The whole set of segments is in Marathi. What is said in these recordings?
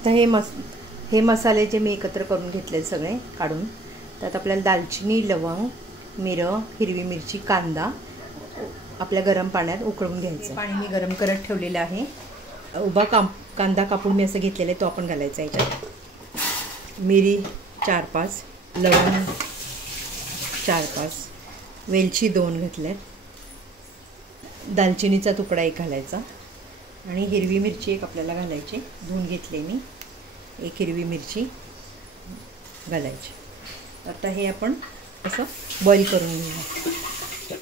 आता हे मसाले जे मी एकत्र करून घेतले सगळे काढून, त्यात आपल्याला दालचिनी, लवंग, मिरं, हिरवी मिरची, कांदा आपल्या गरम पाण्यात उकळून घ्यायचं. पाणी मी गरम करत ठेवलेलं आहे. उभा कांदा कापून मी असं घेतलेलं आहे, तो आपण घालायचा याच्यात. मिरी 4-5, लवंग 4-5, वेलची 2 घातल्यात, दालचिनीचा तुकडा 1 घालायचा आणि हिरवी मिरची 1 आपल्याला घालायची. धुवून घेतले मी. 1 हिरवी मिरची घालायची. आता हे आपण असं बॉईल करून घेऊया.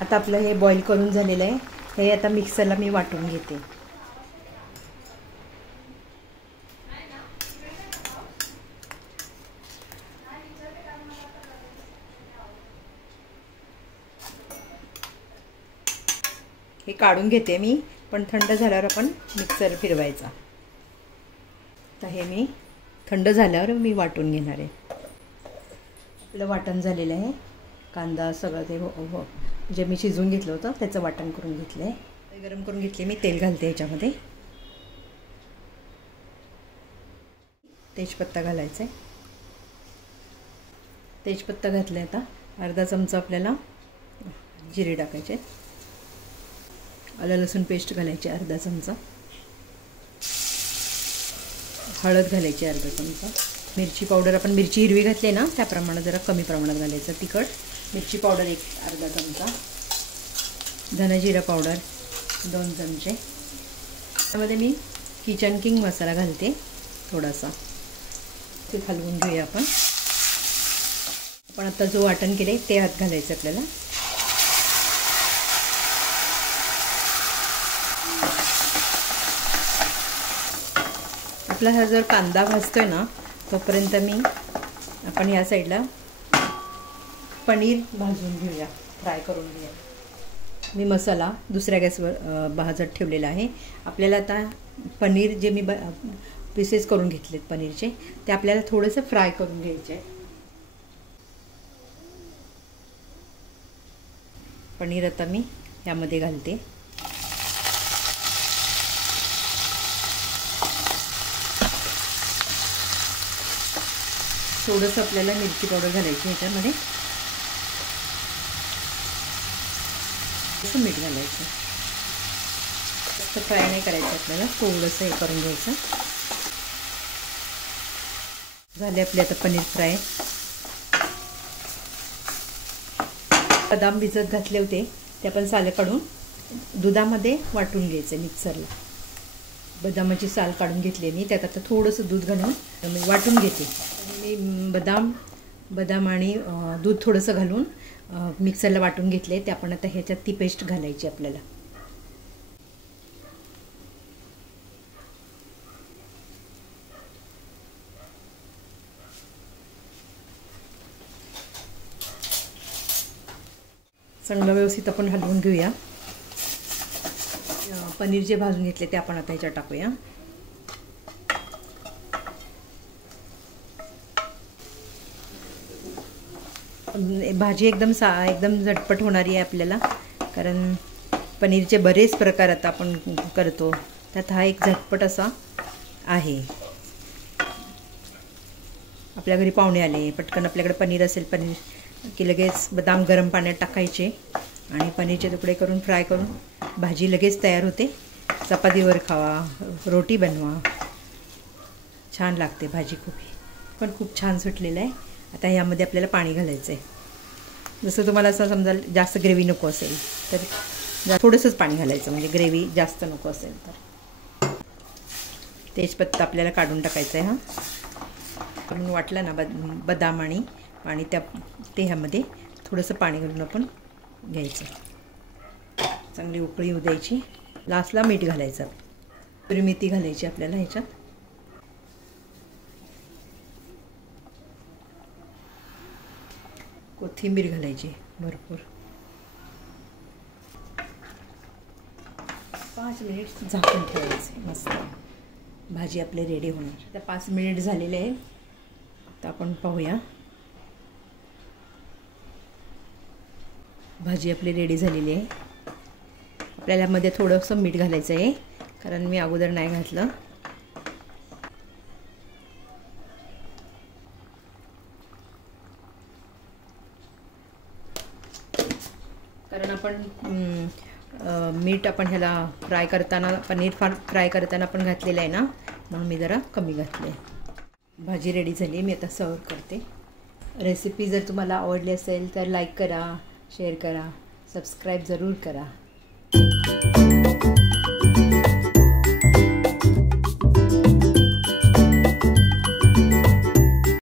आता आपलं हे बॉईल करून झालेलं आहे. हे आता मिक्सरला मी वाटून घेते. हे काढून घेते मी, पण थंड झाल्यावर आपण मिक्सर फिरवायचा. तर हे मी थंड झाल्यावर मी वाटून घेणार आहे. आपलं वाटण झालेलं आहे. कांदा सगळं ते जे मी शिजवून घेतलं होतं त्याचं वाटण करून घेतलं आहे. गरम करून घेतले मी. तेल घालते याच्यामध्ये. तेजपत्ता घालायचा आहे. तेजपत्ता घातला आहे. आता अर्धा चमचा आपल्याला जिरे टाकायचे. आलं लसूण पेस्ट घालायची अर्धा चमचा. हळद घालायची अर्धा चमचा. मिरची पावडर, आपण मिरची हिरवी घातली ना त्याप्रमाणे जरा कमी प्रमाणात घालायचं. तिखट मिरची पावडर अर्धा चमचा. धना जिरा पावडर 2 चमचे. त्यामध्ये मी किचन किंग मसाला घालते थोडासा. ते हलवून घेऊया आपण. आता जो वाटण केले ते हात घालायचं आपल्याला. आपला हा जर कांदा भाजतोय ना तोपर्यंत आपण ह्या साईडला पनीर भाजून घेऊया, फ्राय करून घेऊया. मी मसाला दुसऱ्या गॅसवर भाजत ठेवलेला आहे. आपल्याला आता पनीर जे मी पीसेस करून घेतलेत पनीरचे, ते आपल्याला थोडंसं फ्राय करून घ्यायचे आहे. पनीर आता मी यामध्ये घालते. थोडंसं आपल्याला मिरची पावडर घालायची ह्याच्यामध्ये. थोडंसं मीठ घालायचं. जास्त फ्राय नाही करायचं आपल्याला, थोडंसं हे करून घ्यायचं. झाले आपले आता पनीर फ्राय. बदाम भिजत घातले होते ते आपण साल काढून दुधामध्ये वाटून घ्यायचं मिक्सरला. बदामाची साल काढून घेतली मी. त्यात आता थोडंसं दूध घालून मी वाटून घेते. मी बदाम आणि दूध थोडंसं घालून मिक्सरला वाटून घेतले. ते आपण आता ह्याच्यात ती पेस्ट घालायची आपल्याला. चांगलं व्यवस्थित आपण हलवून घेऊया. पनीर जे भाजून घेतले ते आपण आता ह्याच्यात टाकूया. भाजी एकदम झटपट होणारी आहे आपल्याला, कारण पनीरचे बरेच प्रकार आता आपण करतो, त्यात हा एक झटपट असा आहे. आपल्या घरी पाहुणे आले, पटकन आपल्याकडे पनीर असेल, पनीर की लगेच बदाम गरम पाण्यात टाकायचे आणि पनीरचे तुकडे करून फ्राय करून भाजी लगेच तयार होते. चपातीवर खावा, रोटी बनवा, छान लागते भाजी. खूप छान सुटलेलं आहे. आता यामध्ये आपल्याला पाणी घालायचं आहे. जसं तुम्हाला असं समजा जास्त ग्रेव्ही नको असेल तर थोडंसंच पाणी घालायचं, म्हणजे ग्रेव्ही जास्त नको असेल तर. तेजपत्ता आपल्याला काढून टाकायचं आहे. म्हणून वाटलं ना बदाम आणि पाणी ते ह्यामध्ये थोडंसं पाणी घालून आपण घ्यायचं. चांगली उकळी येऊ द्यायची. लास्टला मीठ घालायचं. पुरी मेथी घालायची आपल्याला ह्याच्यात. कोथिंबीर घालायची भरपूर. 5 मिनिट झाकून ठेवायचे. मस्त भाजी आपली रेडी होणार. आता 5 मिनिट झालेले आहे. आता आपण पाहूया. भाजी आपली रेडी झालेली आहे. आपल्याला मध्ये थोडंसं मीठ घालायचं आहे, कारण मी अगोदर नाही घातलं. कारण आपण मीठ आपण ह्याला फ्राय करताना पनीर फ्राय करताना आपण घातलेलं आहे ना, म्हणून मी जरा कमी घातले. भाजी रेडी झाली. मी आता सर्व करते. रेसिपी जर तुम्हाला आवडली असेल तर लाईक करा, शेअर करा, सबस्क्राईब जरूर करा.